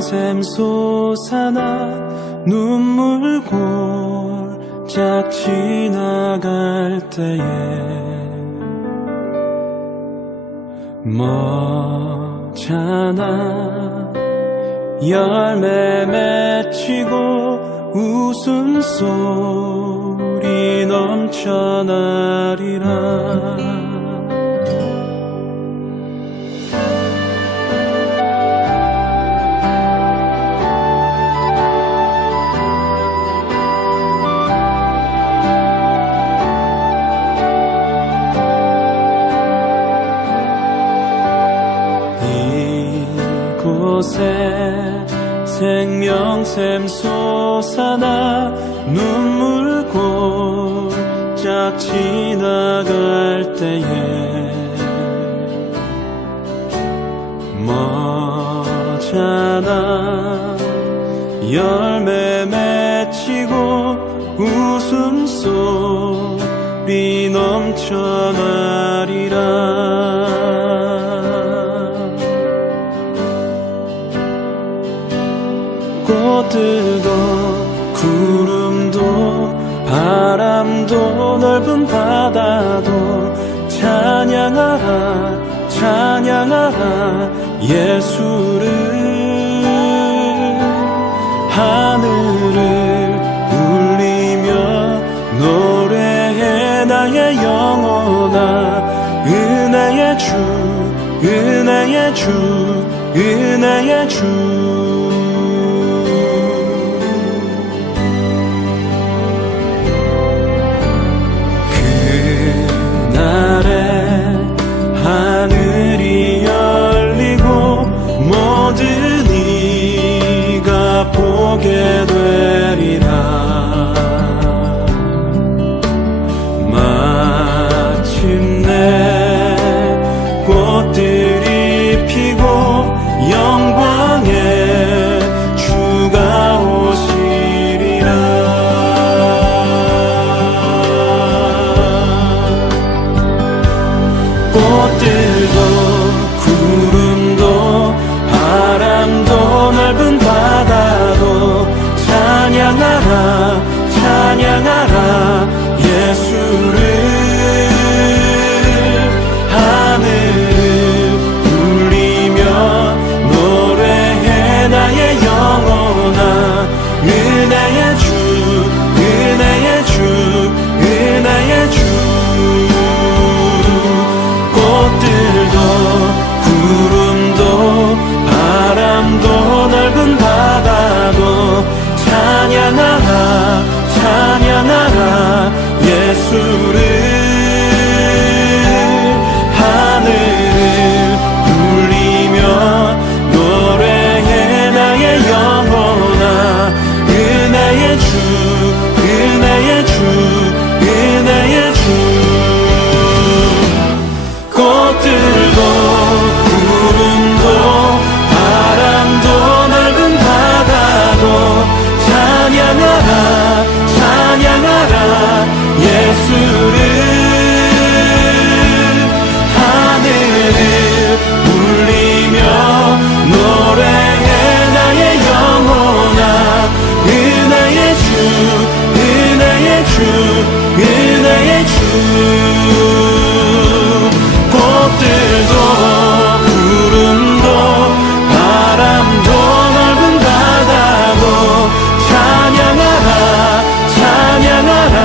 생명샘 솟아나 눈물 골짝 지나갈 때에 머잖아 열매 맺히고 웃음소리 넘쳐나리라. 이곳에 생명샘 솟아나 눈물 골짝 지나갈 때에 머잖아 열매 맺히고 웃음소리 넘쳐나리라. 꽃들도 구름도 바람도 넓은 바다도 찬양하라 찬양하라 예수를. 하늘을 울리며 노래해 나의 영혼아. 은혜의 주 은혜의 주 은혜의 주. 하늘이 열리고 모든 이가 보게 되리라. 마침내 꽃들이 피고 영광의 주가 오시리라. 꽃들도 구름도 바람도 넓은 바다도 찬양하라 찬양하라 예수를. 하늘을 울리며 노래해 나의 영혼아. 은혜의 주 은혜의 주 은혜의 주. 꽃들도 구름도 바람도 넓은 바다도 찬양하라 찬양하라 예수를. 하늘을 울리며 노래해 나의 영혼아. 은혜의 주 은혜의 주 은혜의 주. 꽃들도 구름도 바람도 넓은 바다도 찬양하라 찬양하라 예수를. 하늘을 울리며 노래해 나의 영혼아. 은혜의 주 은혜의 주 은혜의 주. 꽃들도 구름도 바람도 넓은 바다도 찬양하라 찬양하라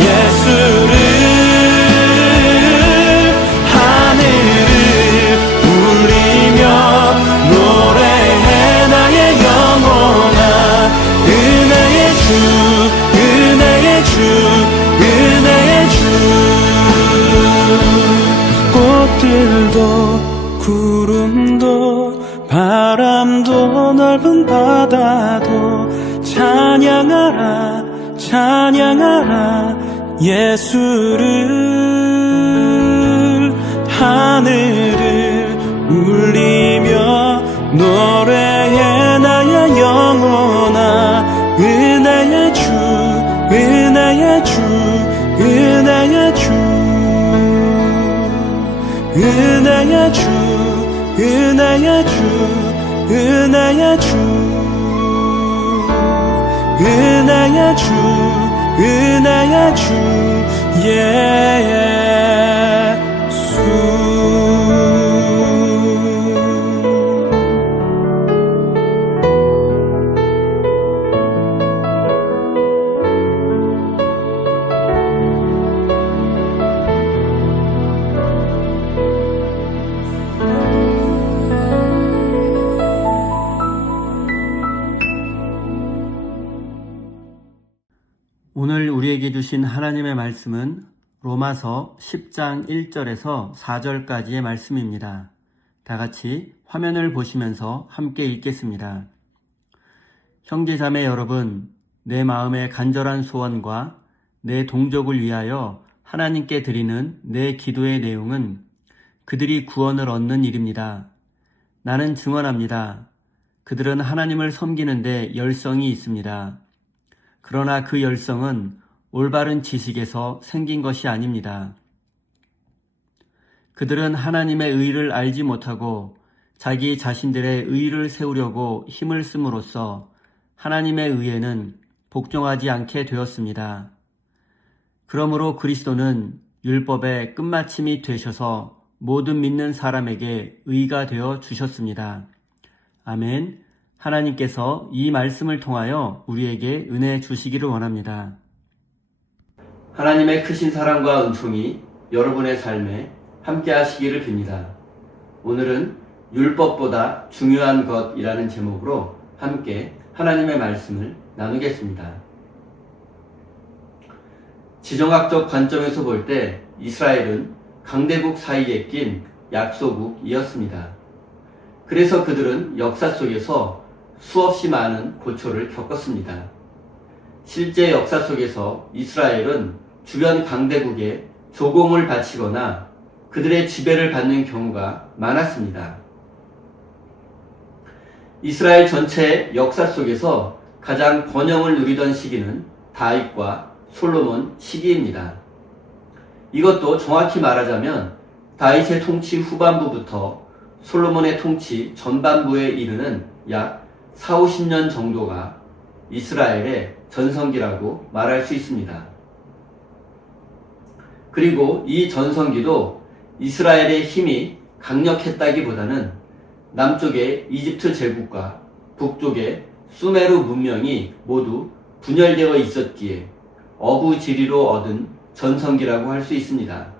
예수를. 하늘을 울리며 노래해 나의 영혼아. 은혜의 주 은혜의 주 은혜의 주. 꽃들도 구름도 바람도 넓은 바다도 찬양하라 찬양하라 예수를. 하늘을 울리며 노래해 나의 영혼아. 은혜의 주 은혜의 주 은혜의 주 은혜의 주 은혜의 주 은혜의 은혜의 주, 은혜의 주, 은혜의 주 예수. 오늘 우리에게 주신 하나님의 말씀은 로마서 10장 1절에서 4절까지의 말씀입니다. 다 같이 화면을 보시면서 함께 읽겠습니다. 형제자매 여러분, 내 마음의 간절한 소원과 내 동족을 위하여 하나님께 드리는 내 기도의 내용은 그들이 구원을 얻는 일입니다. 나는 증언합니다. 그들은 하나님을 섬기는데 열성이 있습니다. 그러나 그 열성은 올바른 지식에서 생긴 것이 아닙니다. 그들은 하나님의 의를 알지 못하고 자기 자신들의 의를 세우려고 힘을 씀으로써 하나님의 의에는 복종하지 않게 되었습니다. 그러므로 그리스도는 율법의 끝마침이 되셔서 모든 믿는 사람에게 의가 되어 주셨습니다. 아멘. 하나님께서 이 말씀을 통하여 우리에게 은혜 주시기를 원합니다. 하나님의 크신 사랑과 은총이 여러분의 삶에 함께 하시기를 빕니다. 오늘은 율법보다 중요한 것이라는 제목으로 함께 하나님의 말씀을 나누겠습니다. 지정학적 관점에서 볼 때 이스라엘은 강대국 사이에 낀 약소국이었습니다. 그래서 그들은 역사 속에서 수없이 많은 고초를 겪었습니다. 실제 역사 속에서 이스라엘은 주변 강대국에 조공을 바치거나 그들의 지배를 받는 경우가 많았습니다. 이스라엘 전체의 역사 속에서 가장 번영을 누리던 시기는 다윗과 솔로몬 시기입니다. 이것도 정확히 말하자면 다윗의 통치 후반부부터 솔로몬의 통치 전반부에 이르는 약 40-50년 정도가 이스라엘의 전성기라고 말할 수 있습니다. 그리고 이 전성기도 이스라엘의 힘이 강력했다기보다는 남쪽의 이집트 제국과 북쪽의 수메르 문명이 모두 분열되어 있었기에 어부지리로 얻은 전성기라고 할 수 있습니다.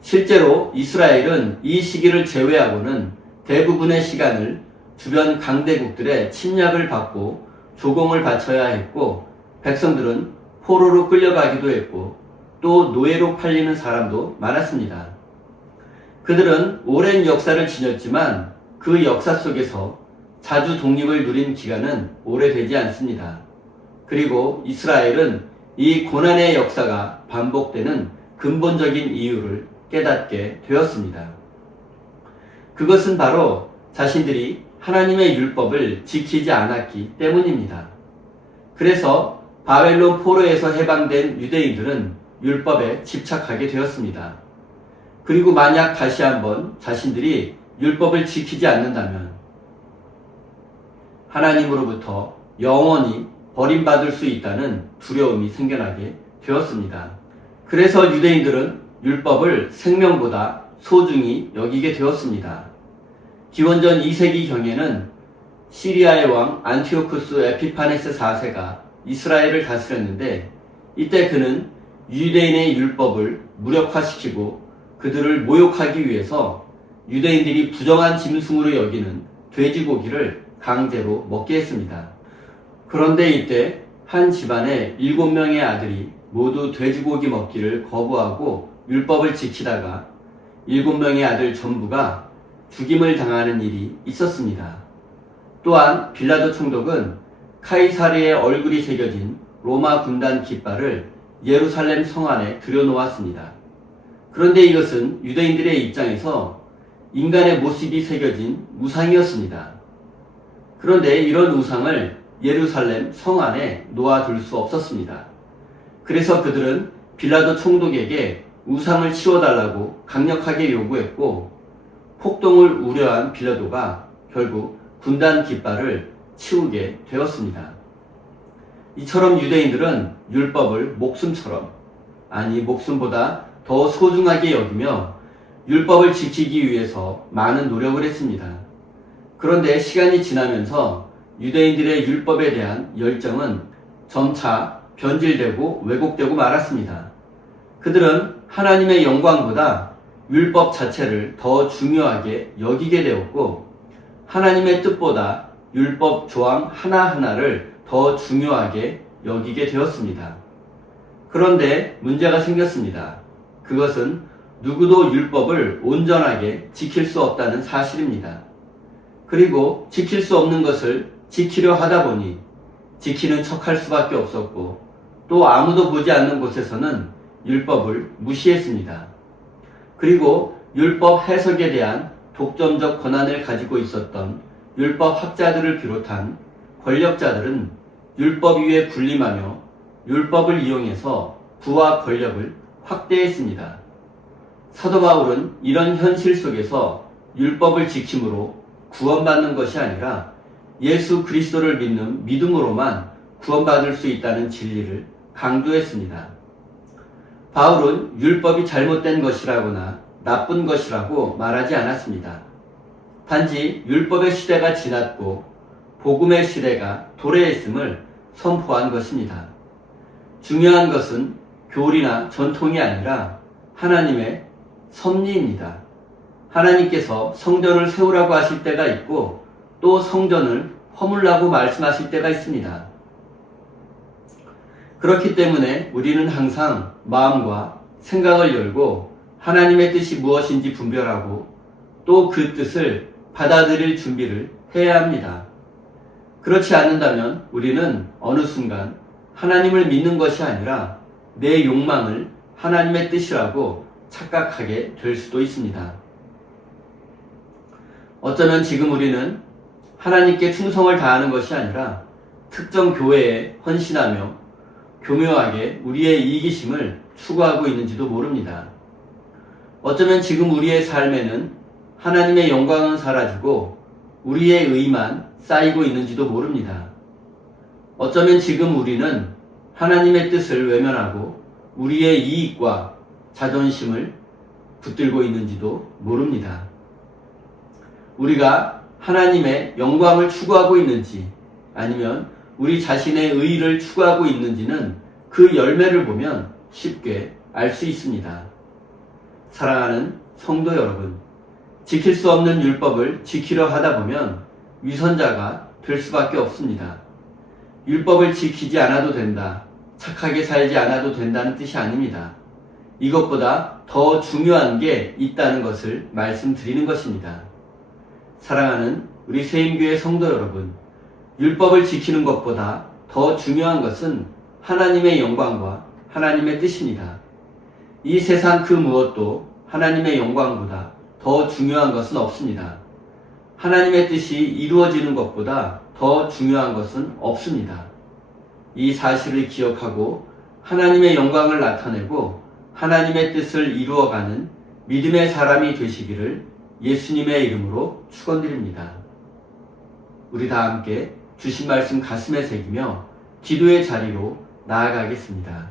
실제로 이스라엘은 이 시기를 제외하고는 대부분의 시간을 주변 강대국들의 침략을 받고 조공을 바쳐야 했고, 백성들은 포로로 끌려가기도 했고 또 노예로 팔리는 사람도 많았습니다. 그들은 오랜 역사를 지녔지만 그 역사 속에서 자주 독립을 누린 기간은 오래되지 않습니다. 그리고 이스라엘은 이 고난의 역사가 반복되는 근본적인 이유를 깨닫게 되었습니다. 그것은 바로 자신들이 하나님의 율법을 지키지 않았기 때문입니다. 그래서 바벨론 포로에서 해방된 유대인들은 율법에 집착하게 되었습니다. 그리고 만약 다시 한번 자신들이 율법을 지키지 않는다면 하나님으로부터 영원히 버림받을 수 있다는 두려움이 생겨나게 되었습니다. 그래서 유대인들은 율법을 생명보다 소중히 여기게 되었습니다. 기원전 2세기경에는 시리아의 왕 안티오쿠스 에피파네스 4세가 이스라엘을 다스렸는데, 이때 그는 유대인의 율법을 무력화시키고 그들을 모욕하기 위해서 유대인들이 부정한 짐승으로 여기는 돼지고기를 강제로 먹게 했습니다. 그런데 이때 한 집안의 7명의 아들이 모두 돼지고기 먹기를 거부하고 율법을 지키다가 7명의 아들 전부가 죽임을 당하는 일이 있었습니다. 또한 빌라도 총독은 카이사르의 얼굴이 새겨진 로마 군단 깃발을 예루살렘 성 안에 들여놓았습니다. 그런데 이것은 유대인들의 입장에서 인간의 모습이 새겨진 우상이었습니다. 그런데 이런 우상을 예루살렘 성 안에 놓아둘 수 없었습니다. 그래서 그들은 빌라도 총독에게 우상을 치워달라고 강력하게 요구했고, 폭동을 우려한 빌라도가 결국 분단 깃발을 치우게 되었습니다. 이처럼 유대인들은 율법을 목숨처럼, 아니 목숨보다 더 소중하게 여기며 율법을 지키기 위해서 많은 노력을 했습니다. 그런데 시간이 지나면서 유대인들의 율법에 대한 열정은 점차 변질되고 왜곡되고 말았습니다. 그들은 하나님의 영광보다 율법 자체를 더 중요하게 여기게 되었고, 하나님의 뜻보다 율법 조항 하나하나를 더 중요하게 여기게 되었습니다. 그런데 문제가 생겼습니다. 그것은 누구도 율법을 온전하게 지킬 수 없다는 사실입니다. 그리고 지킬 수 없는 것을 지키려 하다 보니 지키는 척할 수밖에 없었고, 또 아무도 보지 않는 곳에서는 율법을 무시했습니다. 그리고 율법 해석에 대한 독점적 권한을 가지고 있었던 율법 학자들을 비롯한 권력자들은 율법 위에 군림하며 율법을 이용해서 부와 권력을 확대했습니다. 사도 바울은 이런 현실 속에서 율법을 지킴으로 구원받는 것이 아니라 예수 그리스도를 믿는 믿음으로만 구원받을 수 있다는 진리를 강조했습니다. 바울은 율법이 잘못된 것이라거나 나쁜 것이라고 말하지 않았습니다. 단지 율법의 시대가 지났고 복음의 시대가 도래했음을 선포한 것입니다. 중요한 것은 교리나 전통이 아니라 하나님의 섭리입니다. 하나님께서 성전을 세우라고 하실 때가 있고 또 성전을 허물라고 말씀하실 때가 있습니다. 그렇기 때문에 우리는 항상 마음과 생각을 열고 하나님의 뜻이 무엇인지 분별하고 또 그 뜻을 받아들일 준비를 해야 합니다. 그렇지 않는다면 우리는 어느 순간 하나님을 믿는 것이 아니라 내 욕망을 하나님의 뜻이라고 착각하게 될 수도 있습니다. 어쩌면 지금 우리는 하나님께 충성을 다하는 것이 아니라 특정 교회에 헌신하며 교묘하게 우리의 이기심을 추구하고 있는지도 모릅니다. 어쩌면 지금 우리의 삶에는 하나님의 영광은 사라지고 우리의 의만 쌓이고 있는지도 모릅니다. 어쩌면 지금 우리는 하나님의 뜻을 외면하고 우리의 이익과 자존심을 붙들고 있는지도 모릅니다. 우리가 하나님의 영광을 추구하고 있는지 아니면 우리 자신의 의의를 추구하고 있는지는 그 열매를 보면 쉽게 알 수 있습니다. 사랑하는 성도 여러분, 지킬 수 없는 율법을 지키려 하다 보면 위선자가 될 수밖에 없습니다. 율법을 지키지 않아도 된다, 착하게 살지 않아도 된다는 뜻이 아닙니다. 이것보다 더 중요한 게 있다는 것을 말씀드리는 것입니다. 사랑하는 우리 세임교회 성도 여러분, 율법을 지키는 것보다 더 중요한 것은 하나님의 영광과 하나님의 뜻입니다. 이 세상 그 무엇도 하나님의 영광보다 더 중요한 것은 없습니다. 하나님의 뜻이 이루어지는 것보다 더 중요한 것은 없습니다. 이 사실을 기억하고 하나님의 영광을 나타내고 하나님의 뜻을 이루어가는 믿음의 사람이 되시기를 예수님의 이름으로 축원드립니다. 우리 다 함께 주신 말씀 가슴에 새기며 기도의 자리로 나아가겠습니다.